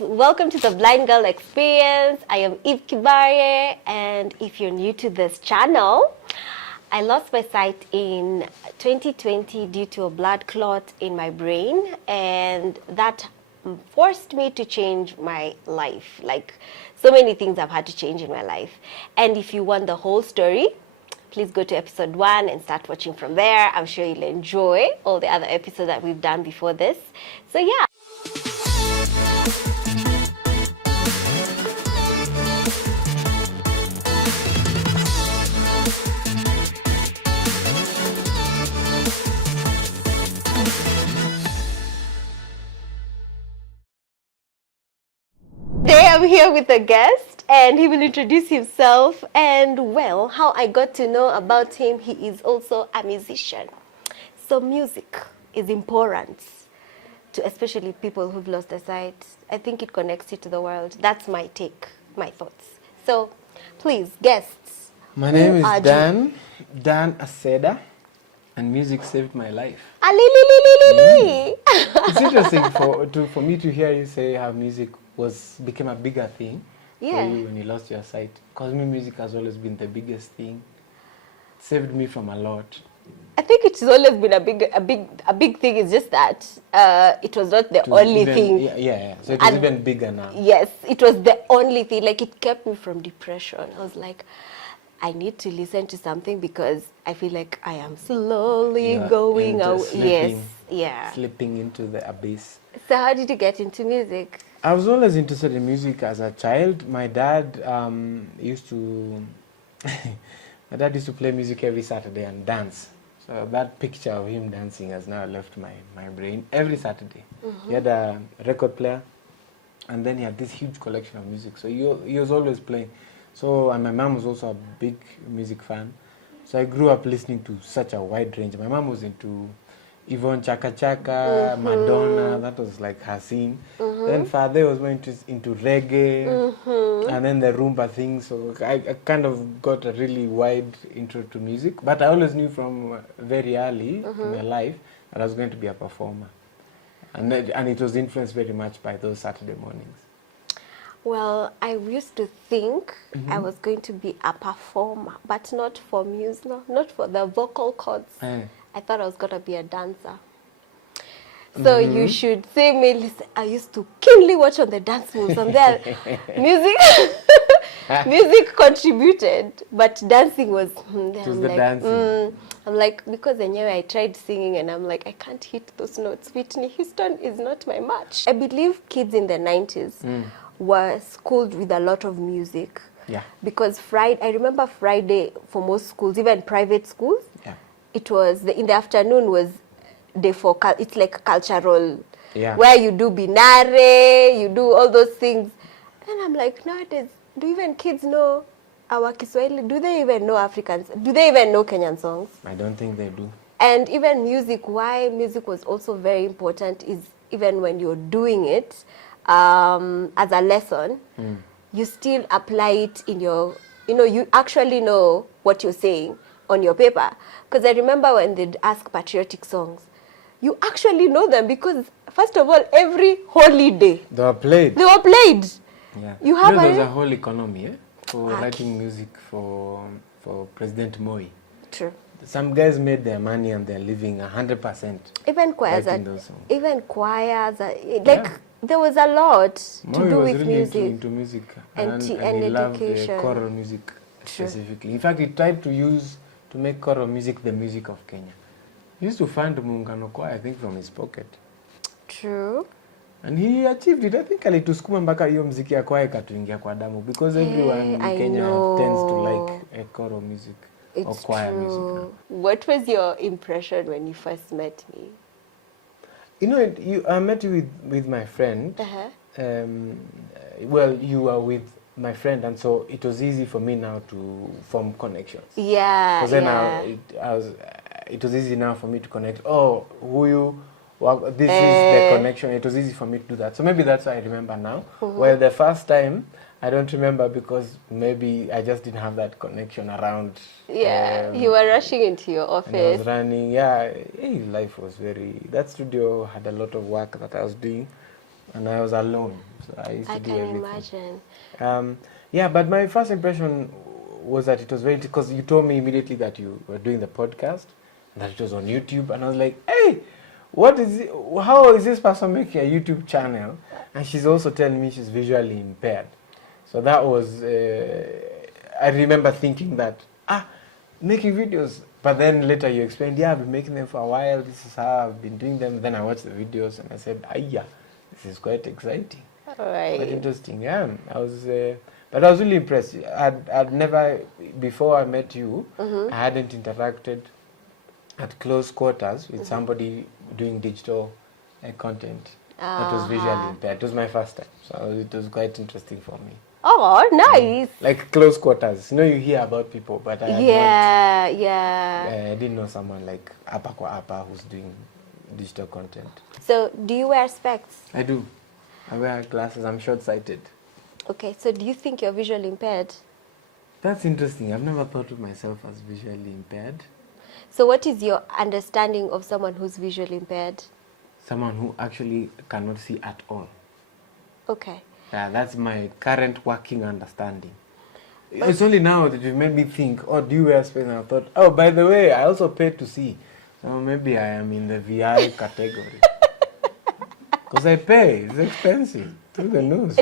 welcome to the Blind Girl Experience. I am Eve Kibaye, and if you're new to this channel, I lost my sight in 2020 due to a blood clot in my brain, and that forced me to change my life. Like, so many things I've had to change in my life. And if you want the whole story, please go to episode 1 and start watching from there. I'm sure you'll enjoy all the other episodes that we've done before this. So yeah. Today I'm here with a guest and he will introduce himself, and well, how I got to know about him, he is also a musician. So music is important to especially people who've lost their sight. I think it connects you to the world. That's my take, my thoughts. So please, guests. My name is Dan Aceda, and music saved my life. It's interesting for me to hear you say how music became a bigger thing for you when you lost your sight. Because music has always been the biggest thing. It saved me from a lot. I think it's always been a big thing. It's just that it was not the only thing. Yeah. So it was even bigger now. Yes, it was the only thing. Like, it kept me from depression. I was like, I need to listen to something because I feel like I am slowly going away. Slipping into the abyss. So how did you get into music? I was always interested in music as a child. My dad used to play music every Saturday and dance. So that picture of him dancing has now left my brain every Saturday. He had a record player, and then he had this huge collection of music. So he was always playing. So, and my mom was also a big music fan. So I grew up listening to such a wide range. My mom was into Yvonne Chaka Chaka, Madonna, that was like her scene. Then father was more into reggae, and then the rumba thing. So I kind of got a really wide intro to music. But I always knew from very early in my life that I was going to be a performer. And it was influenced very much by those Saturday mornings. Well, I used to think I was going to be a performer, but not for music, not for the vocal cords. I thought I was going to be a dancer. So you should see me. Listen, I used to keenly watch on the dance moves on there. Music contributed, but dancing was. Dancing. I'm like, because I tried singing and I'm like, I can't hit those notes. Whitney Houston is not my match. I believe kids in the 90s were schooled with a lot of music. Yeah. Because I remember Friday for most schools, even private schools. Yeah. It was in the afternoon was day for it's like cultural, where you do binare, you do all those things. And I'm like, nowadays, do even kids know our Kiswahili? Do they even know Africans? Do they even know Kenyan songs? I don't think they do. And even music, why music was also very important is even when you're doing it as a lesson, you still apply it in your, you actually know what you're saying on your paper. Because I remember when they'd ask patriotic songs, you actually know them because, first of all, every holiday they were played. Yeah. There's a whole economy for writing music for President Moi. True. Some guys made their money and they're living 100%. Even choirs, there was a lot to do with music. Into music and he education. Loved choral music specifically. In fact, he tried to make choral music the music of Kenya. He used to fund Muungano Choir, I think, from his pocket. True. And he achieved it. I think alitusukuma mpaka hiyo muziki ya choir ikatuingia kwa damu, because everyone in Kenya tends to like a choral music or choir music. What was your impression when you first met me? I met you with my friend. Well, you were with my friend, and so it was easy for me now to form connections. Yeah. Because then it was easy now for me to connect. Oh, this is the connection. It was easy for me to do that. So maybe that's why I remember now. Well, the first time, I don't remember because maybe I just didn't have that connection around. Yeah, you were rushing into your office. I was running, life was that studio had a lot of work that I was doing. and I was alone. So I used to I do can everything. imagine. Yeah, but my first impression was that it was very, because you told me immediately that you were doing the podcast and that it was on YouTube, and I was like, hey, what is it? How is this person making a YouTube channel? And she's also telling me she's visually impaired. So that was, I remember thinking that, making videos. But then later you explained, yeah, I've been making them for a while. This is how I've been doing them. Then I watched the videos and I said, yeah, this is quite exciting. Right. Quite interesting. Yeah, I was, but I was really impressed. I'd never, before I met you, I hadn't interacted at close quarters with somebody doing digital content that was visually impaired. It was my first time, so it was quite interesting for me. Oh, nice. Like close quarters. You know, you hear about people, but I had Yeah. I didn't know someone like Apa Kwa Apa who's doing digital content. So, do you wear specs? I do. I wear glasses. I'm short-sighted. Okay, so do you think you're visually impaired? That's interesting. I've never thought of myself as visually impaired. So what is your understanding of someone who's visually impaired? Someone who actually cannot see at all. Okay. Yeah, that's my current working understanding. It's only now that you made me think, oh, do you wear specs? And I thought, oh, by the way, I also paid to see. So maybe I am in the VI category. Because I pay. It's expensive. Through the nose.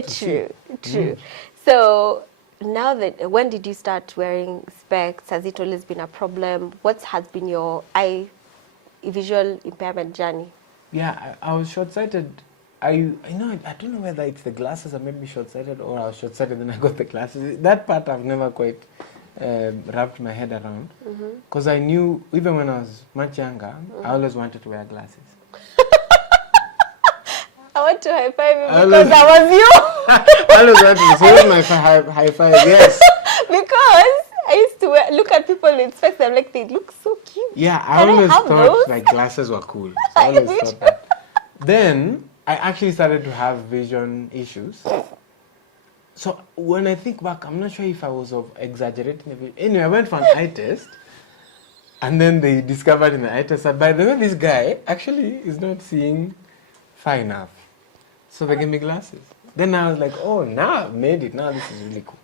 True. So now that, when did you start wearing specs? Has it always been a problem? What has been your visual impairment journey? Yeah, I was short-sighted. I don't know whether it's the glasses that made me short-sighted or I was short-sighted and I got the glasses. That part I've never quite wrapped my head around. Because I knew, even when I was much younger, I always wanted to wear glasses. I want to high five you because that was you. I always wanted to. So where's my high five? Yes. Because I used to look at people with specs, I'm like, they look so cute. Yeah, I Can always I have thought those? like glasses were cool. So I always thought that. Then I actually started to have vision issues. So when I think back, I'm not sure if I was exaggerating a bit. Anyway, I went for an eye test. And then they discovered in the eye test that, by the way, this guy actually is not seeing far enough. So they gave me glasses. Then I was like, oh, now I've made it. Now this is really cool.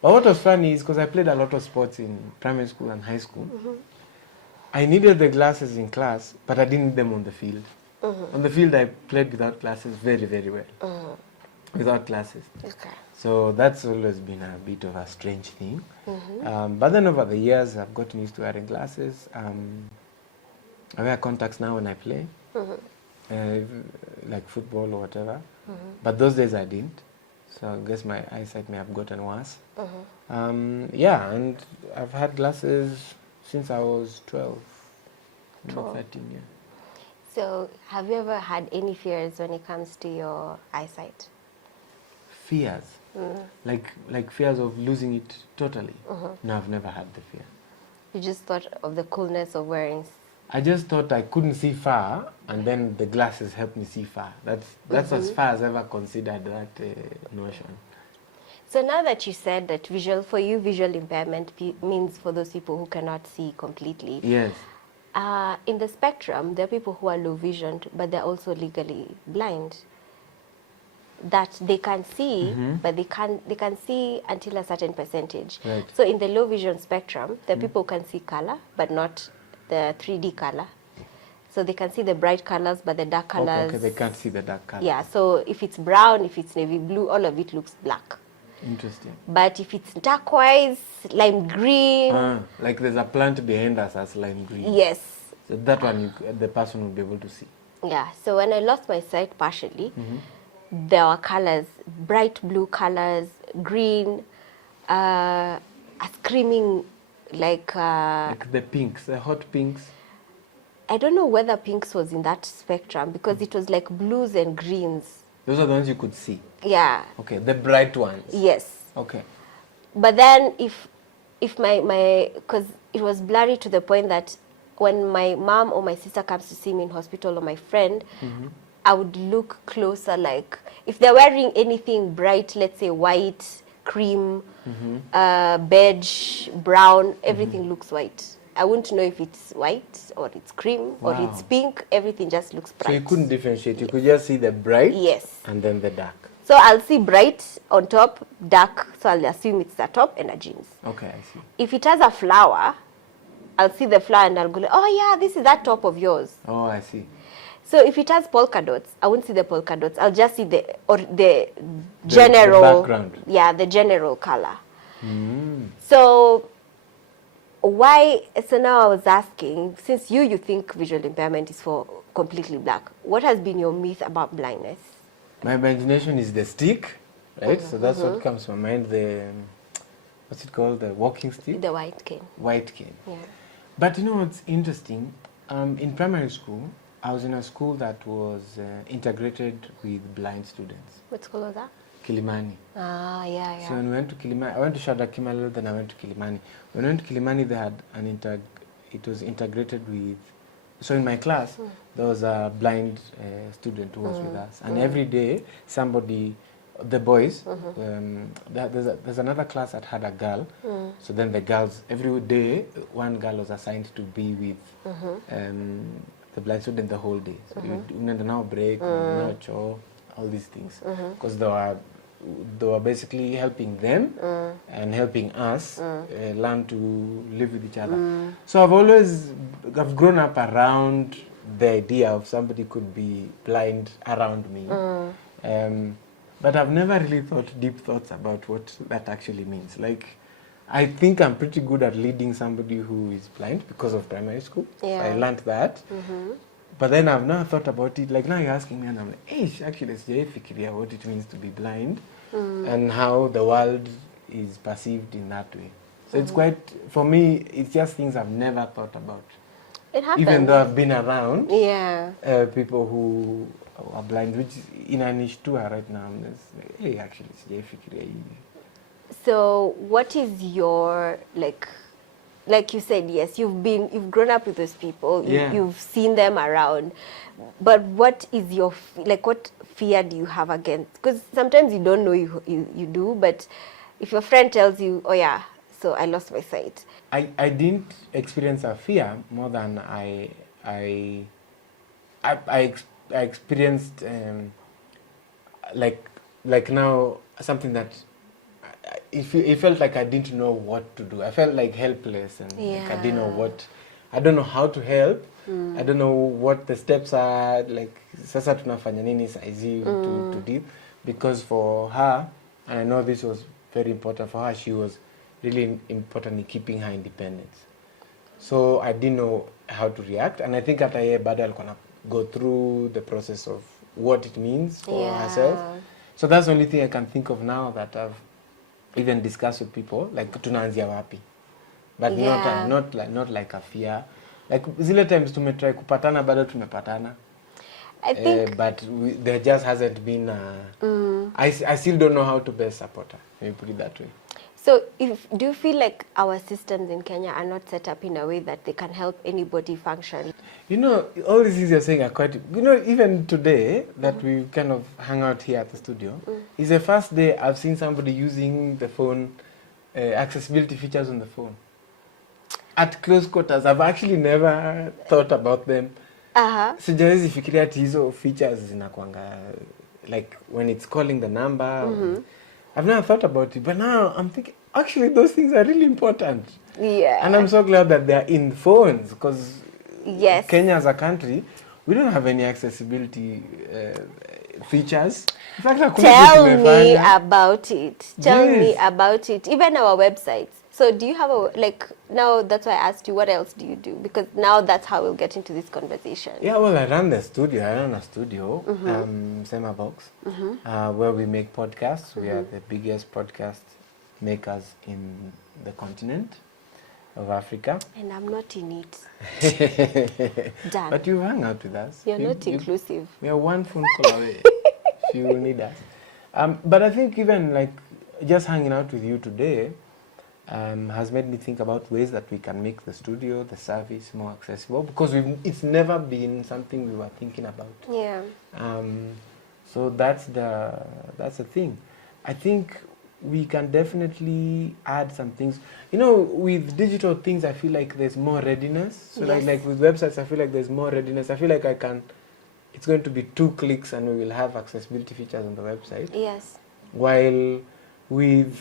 But what was funny is because I played a lot of sports in primary school and high school, I needed the glasses in class, but I didn't need them on the field. On the field, I played without glasses very, very well. Without glasses. Okay. So that's always been a bit of a strange thing. But then over the years, I've gotten used to wearing glasses. I wear contacts now when I play, like football or whatever. But those days I didn't. So I guess my eyesight may have gotten worse. Yeah, and I've had glasses since I was 12. 13, yeah. So have you ever had any fears when it comes to your eyesight? Fears? Like fears of losing it totally? No, I've never had the fear. You just thought of the coolness of wearing. I just thought I couldn't see far, and then the glasses helped me see far. That's as far as I ever considered that notion. So now that you said that for you, visual impairment means for those people who cannot see completely. Yes. In the spectrum, there are people who are low visioned, but they're also legally blind. That they can see, but they can see until a certain percentage. Right. So in the low vision spectrum, there are people who can see color, but not the 3D color. So they can see the bright colors, but the dark colors. Okay, they can't see the dark colors. Yeah, so if it's brown, if it's navy blue, all of it looks black. Interesting. But if it's turquoise, lime green. Like there's a plant behind us as lime green. Yes. So that one the person will be able to see. Yeah, so when I lost my sight partially, there were colors, bright blue colors, green, a screaming like the pinks, the hot pinks. I don't know whether pinks was in that spectrum because it was like blues and greens. Those are the ones you could see? Yeah. Okay, the bright ones. Yes. Okay. But then if my because it was blurry to the point that when my mom or my sister comes to see me in hospital or my friend, I would look closer, like if they're wearing anything bright, let's say white, cream, beige, brown, everything looks white. I wouldn't know if it's white or it's cream or Wow. it's pink. Everything just looks bright. So you couldn't differentiate. You could just see the bright Yes. and then the dark. So I'll see bright on top, dark, so I'll assume it's the top and a jeans. Okay, I see. If it has a flower, I'll see the flower and I'll go, like, oh yeah, this is that top of yours. Oh, I see. So if it has polka dots, I won't see the polka dots. I'll just see the general background. Yeah, the general color. So why? So now I was asking, since you think visual impairment is for completely black, what has been your myth about blindness? My imagination is the stick, right? So that's what comes to my mind. The what's it called? The walking stick. The white cane. White cane. Yeah. But you know what's interesting? In primary school, I was in a school that was integrated with blind students. What school was that? Kilimani. Ah, yeah, yeah. So when we went to Kilimani, I went to Shada Kimalil, then I went to Kilimani. When I went to Kilimani, they had it was integrated with, so in my class, there was a blind student who was with us. And every day, somebody, the boys, there's another class that had a girl. So then the girls, every day, one girl was assigned to be with the blind student the whole day. So you now break, now chore, all these things. Because they were basically helping them and helping us learn to live with each other. So I've grown up around the idea of somebody could be blind around me. But I've never really thought deep thoughts about what that actually means. Like, I think I'm pretty good at leading somebody who is blind because of primary school. Yeah. So I learned that. But then I've now thought about it, like now you're asking me and I'm like, hey, actually, sijafikiria what it means to be blind and how the world is perceived in that way. So it's quite, for me, it's just things I've never thought about. It happens. Even though I've been around Yeah. people who are blind, which in a niche too right now, I'm just like, hey, actually, sijafikiria hivi. So what is your, like you said, yes, you've grown up with those people, Yeah. you've seen them around, but what is your, what fear do you have against? Because sometimes you don't know you do, but if your friend tells you, oh yeah, so I lost my sight. I didn't experience a fear more than I experienced like now something that it felt like I didn't know what to do. I felt like helpless and like I didn't know I don't know how to help. I don't know what the steps are. Like sasa tunafanya nini saizi to deal, because for her, and I know this was very important for her, she was really important in keeping her independence. So I didn't know how to react, and I think after a bado alikuwa na go through the process of what it means for herself. So that's the only thing I can think of now that I've even discussed with people, like tunaanzia wapi, but not like a fear. Like zile times tumetry kupatana bado tumepatana. I think But there just hasn't been I still don't know how to best support her. Let me put it that way. so. Do you feel like our systems in Kenya are not set up in a way that they can help anybody function? You know, all these things you're saying are quite, you know, even today that we kind of hang out here at the studio, is the first day I've seen somebody using the phone, accessibility features on the phone. At close quarters, I've actually never thought about them. Sijawezi fikiria ati hizo features zinakuanga, like when it's calling the number. I've never thought about it, but now I'm thinking, actually those things are really important. Yeah. And I'm so glad that they're in phones, because Yes. Kenya as a country, we don't have any accessibility features. In fact, Tell me about it. Tell Yes. me about it. Even our websites. So do you have now that's why I asked you, what else do you do? Because now that's how we'll get into this conversation. Yeah, well, I run a studio, Sema Box, where we make podcasts. We are the biggest podcast makers in the continent of Africa. And I'm not in it. Done. But you hang out with us. You're not inclusive. We are one phone call away if you need us. But I think even like just hanging out with you today has made me think about ways that we can make the studio, the service more accessible, because it's never been something we were thinking about. Yeah. So that's the thing. I think we can definitely add some things. You know, with digital things, I feel like there's more readiness. So Yes. like with websites, I feel like there's more readiness. I feel like it's going to be 2 clicks and we will have accessibility features on the website. Yes. While with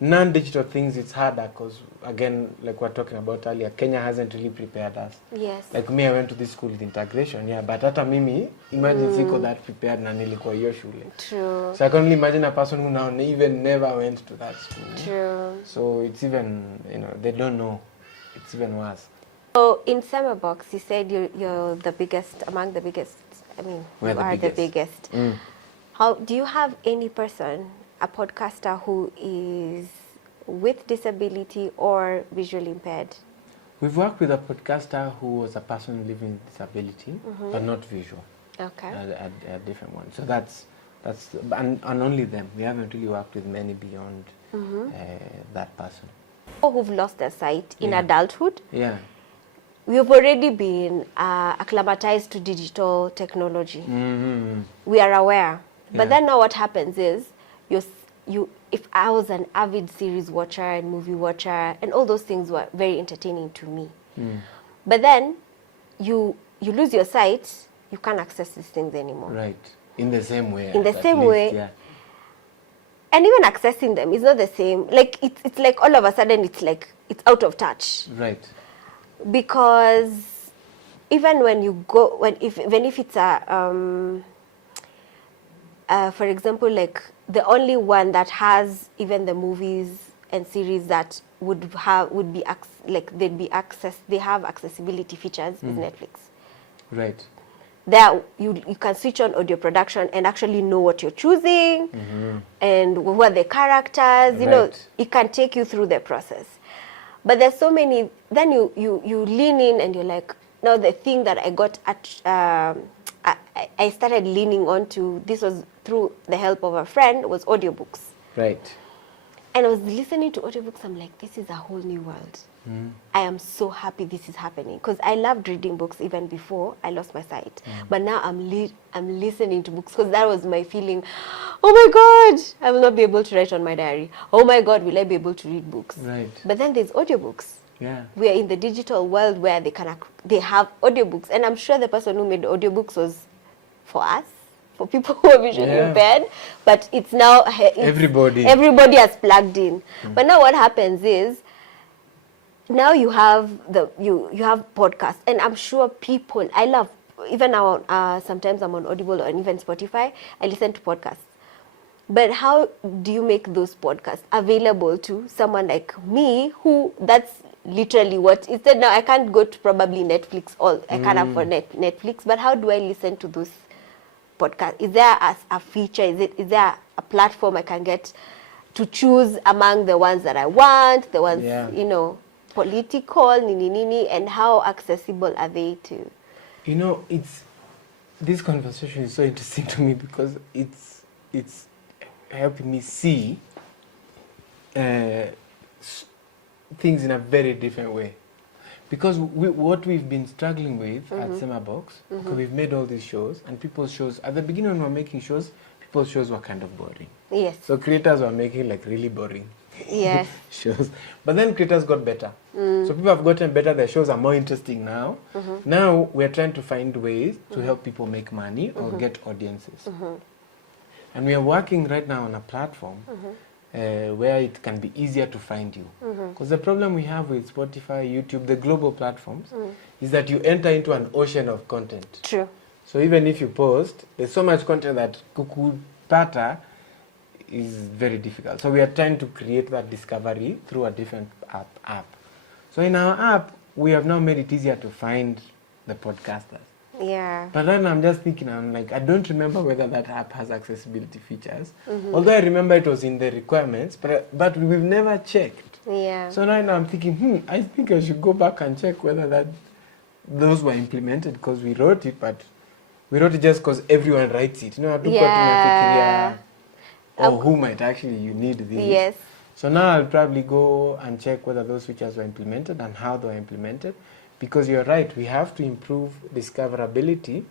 non-digital things, it's harder because, again, like we were talking about earlier, Kenya hasn't really prepared us. Yes. Like me, I went to this school with integration, yeah, but hata mimi, imagine siko that prepared na nilikuwa hiyo shule. True. So I can only imagine a person who now even never went to that school. True. So it's even, they don't know. It's even worse. So in Summer Box, you said you're the biggest, among the biggest. I mean, We're you the are biggest. the biggest. Mm. How do you have any person, a podcaster who is with disability or visually impaired? We've worked with a podcaster who was a person living with disability, but not visual. Okay. A different one. So that's and only them. We haven't really worked with many beyond that person. People who've lost their sight in Yeah. adulthood, Yeah. we've already been acclimatized to digital technology. Mm-hmm. We are aware. But Yeah. then now what happens is, if I was an avid series watcher and movie watcher, and all those things were very entertaining to me. But then you lose your sight, you can't access these things anymore. Right. In the same way. In the at same least, way. Yeah. And even accessing them is not the same. Like it's like all of a sudden it's it's out of touch. Right. Because even when you go, even if it's for example, like the only one that has even the movies and series that they have accessibility features is Netflix. Right. There you can switch on audio production and actually know what you're choosing and who are the characters. You know, Right. it can take you through the process. But there's so many. Then you lean in and you're like, now the thing that I got at I started leaning onto, this was through the help of a friend, was audiobooks. Right. And I was listening to audiobooks. I'm like, this is a whole new world. I am so happy this is happening because I loved reading books even before I lost my sight. But now I'm listening to books because that was my feeling. Oh my God, I will not be able to write on my diary. Oh my God, will I be able to read books? Right. But then there's audiobooks. Yeah. We are in the digital world where they have audiobooks, and I'm sure the person who made audiobooks was for us, for people who are visually impaired. But it's now Everybody has plugged in. But now what happens is, now you have you have podcasts, and I'm sure people, I love, even now sometimes I'm on Audible or even Spotify, I listen to podcasts. But how do you make those podcasts available to someone like me, who that's literally what, instead now I can't go to probably Netflix, I can't afford Netflix, but how do I listen to those podcasts? Is there a feature, is there a platform I can get to choose among the ones that I want, the ones, political, nini, and how accessible are they to? This conversation is so interesting to me because it's helping me see things in a very different way. Because what we've been struggling with at Semabox, because we've made all these shows, and people's shows, at the beginning when we were making shows, people's shows were kind of boring. Yes. So creators were making like really boring Yes. shows. But then creators got better. So people have gotten better, their shows are more interesting now. Now we're trying to find ways to help people make money or get audiences. And we are working right now on a platform where it can be easier to find you. Because the problem we have with Spotify, YouTube, the global platforms, is that you enter into an ocean of content. True. So even if you post, there's so much content that kukupata is very difficult. So we are trying to create that discovery through a different app. So in our app, we have now made it easier to find the podcasters. Yeah. But then I'm just thinking, I'm like, I don't remember whether that app has accessibility features. Although I remember it was in the requirements, but we've never checked. Yeah. So right now I'm thinking, I think I should go back and check whether those were implemented, because we wrote it, but we wrote it just because everyone writes it. Yeah. Who might actually you need this. Yes. So now I'll probably go and check whether those features were implemented and how they were implemented. Because you're right, we have to improve discoverability,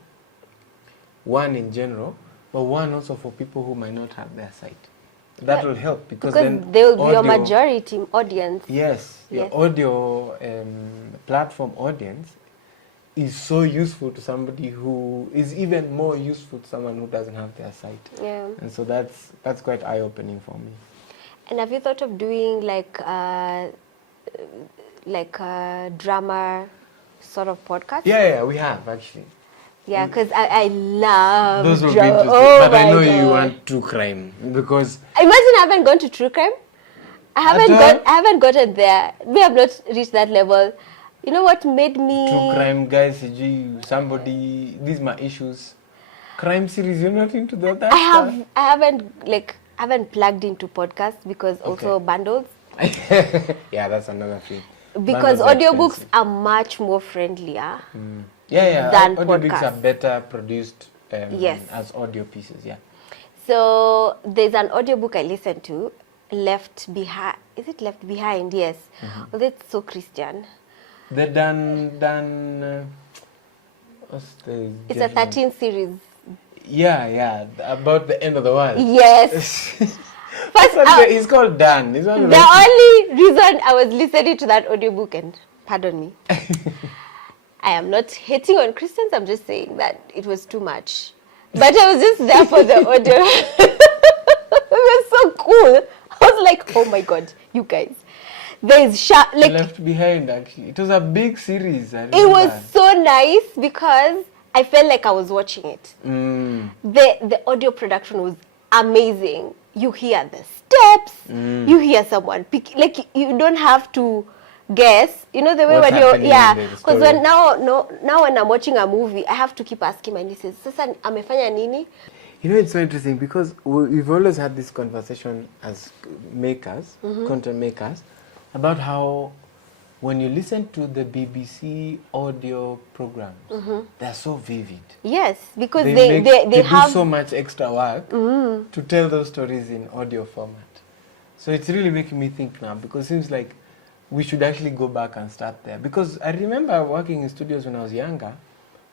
one in general, but one also for people who might not have their sight. that will help because then they will be your audio- majority audience. Yes, your Yes. audio platform audience is so useful to somebody who is even more useful to someone who doesn't have their sight. Yeah. And so that's quite eye-opening for me. And have you thought of doing like a drama sort of podcast? Yeah, we have actually. Yeah, because I love Those will be drama. interesting. Oh But I my know you God. want true crime because Imagine I haven't gone to true crime. I haven't gotten there. We have not reached that level. You know what made me true crime guys, somebody, these are my issues. Crime series, you're not into that stuff? I haven't plugged into podcasts because also bundles. Yeah, that's another thing. Because Bundles are audiobooks expensive. are much more friendlier. Yeah. than Audiobooks are podcasts. better produced Yes. as audio pieces, yeah. So there's an audiobook I listened to, Left Behind. Is it Left Behind? Yes. Well, that's so Christian. The what's the It's a gentleman? 13 series. Yeah, about the end of the world. Yes. First, He's called Dan. He's one of the those- only reason I was listening to that audiobook, and pardon me, I am not hating on Christians, I'm just saying that it was too much. But I was just there for the audio. It was so cool. I was like, oh my God, you guys. There's Left Behind, actually. It was a big series. I it was remember. so nice because I felt like I was watching it. The audio production was amazing. You hear the steps, you hear someone pick, like you don't have to guess. You know the way What's when you're happening in the because story. when now when I'm watching a movie, I have to keep asking my nieces, "Sasa amefanya nini?" You know, it's so interesting because we've always had this conversation as makers, content makers, about how when you listen to the BBC audio programs, they're so vivid. Yes, because They they have do so much extra work to tell those stories in audio format. So it's really making me think now because it seems like we should actually go back and start there. Because I remember working in studios when I was younger,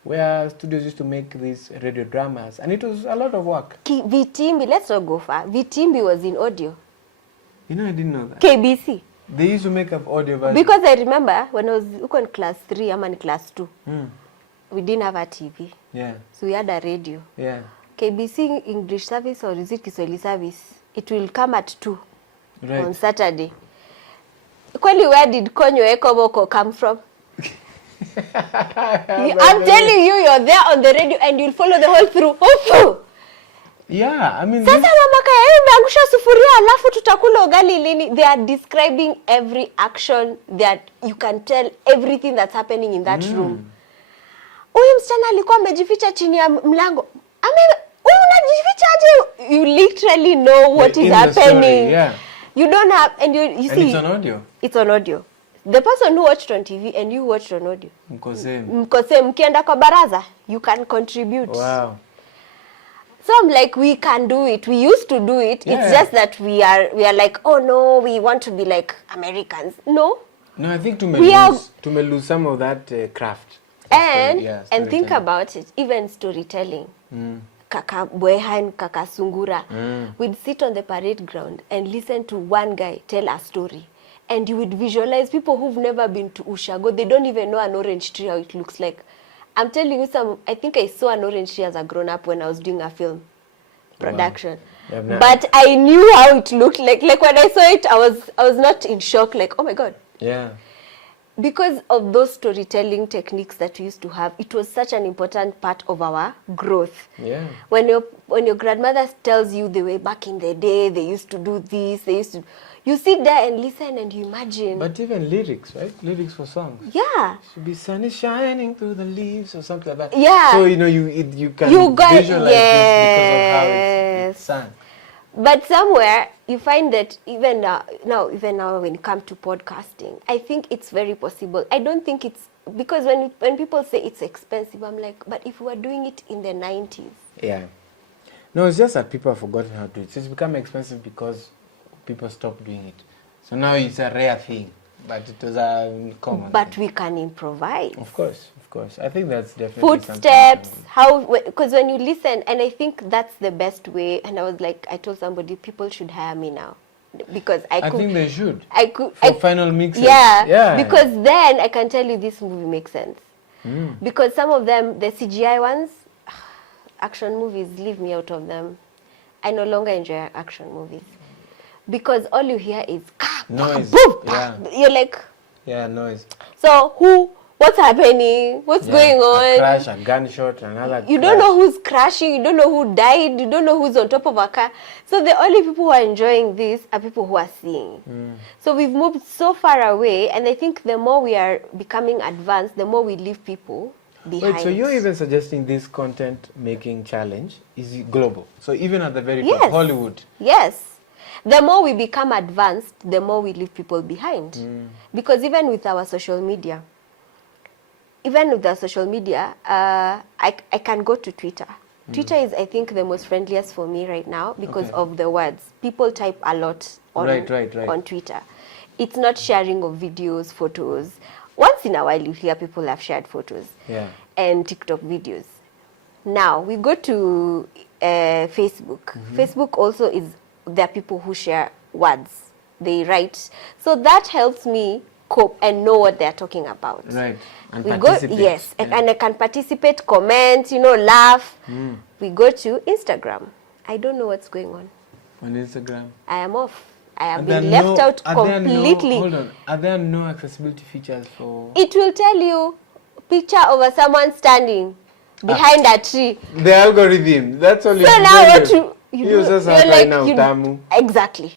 where studios used to make these radio dramas, and it was a lot of work. Vitimbi. Let's not go far. Vitimbi was in audio. You know, I didn't know that. KBC. They used to make up audio versions. Because I remember when I was in class 3, I'm in class 2, we didn't have a TV. Yeah, So we had a radio. yeah. KBC English service or is it Kiswahili service? It will come at 2 Right. on Saturday. Kweli, where did Konyo Ekoboko come from? I'm telling you, you're there on the radio and you'll follow the whole through. Yeah, I mean, Sasa mama kaya umeangusha sufuria alafu tutakula ugali lini. They are describing every action that you can tell everything that's happening in that room. Huyu msichana alikuwa amejificha chini ya mlango. Unajificha aje? You literally know what is in the happening. story, yeah. You don't have, and you and see. it's on audio. It's on audio. The person who watched on TV and you watched on audio. Mkose mkienda kwa baraza, you can contribute. Wow. So I'm like, we can do it. We used to do it. Yeah. It's just that we are like, oh no, we want to be like Americans. No. No, I think to lose some of that craft. And Storytelling. think about it, even storytelling. Kaka Bwehan, Kaka Sungura. We'd sit on the parade ground and listen to one guy tell a story. And you would visualize people who've never been to Ushago. They don't even know an orange tree, how it looks like. I'm telling you I think I saw an orange tree as a grown-up when I was doing a film production. Wow. But I knew how it looked like. Like when I saw it, I was not in shock, like, oh my God. Yeah. Because of those storytelling techniques that we used to have, it was such an important part of our growth. Yeah. When your grandmother tells you the way back in the day, they used to do this, you sit there and listen and you imagine. But even lyrics, right? Lyrics for songs. Yeah. Should be sun is shining through the leaves or something like that. Yeah. So, you know, you can visualize this because of how it's sung. But somewhere you find that even now when it comes to podcasting, I think it's very possible. I don't think it's because when people say it's expensive, I'm like, but if we were doing it in the 90s. Yeah. No, it's just that people have forgotten how to do it. It's become expensive because people stopped doing it. So now it's a rare thing. But it was a common But thing. we can improvise. Of course, of course. I think that's definitely Footsteps, something. how, because when you listen, and I think that's the best way. And I was like, I told somebody, people should hire me now, because I think they should. I could, For final mixes. yeah, Yeah. because then I can tell you this movie makes sense. Because some of them, the CGI ones, action movies, leave me out of them. I no longer enjoy action movies because all you hear is Noise. boom, Yeah. You're like, Yeah, noise. so what's happening? What's going A on? crash, a gunshot, another You don't know who's crashing, you don't know who died, you don't know who's on top of a car. So the only people who are enjoying this are people who are seeing. So we've moved so far away, and I think the more we are becoming advanced, the more we leave people behind. Wait, so you're even suggesting this content making challenge is global? So even at the very Yes. top, Hollywood. Yes. The more we become advanced, the more we leave people behind. Because even with our social media, I can go to Twitter. Twitter is, I think, the most friendliest for me right now because of the words. People type a lot on, Right. on Twitter. It's not sharing of videos, photos. Once in a while, you hear people have shared photos and TikTok videos. Now, we go to Facebook. Facebook also is, there are people who share words. They write. So that helps me cope and know what they're talking about. Right. And We go, participate. yes, and I can participate, comment, laugh. We go to Instagram. I don't know what's going on. On Instagram. I am off. I have Are been there left out completely. Hold on. Are there no accessibility features for... It will tell you picture of someone standing behind a tree. The algorithm. That's all you So now what you use do, us you're right like, now, Tamu. exactly.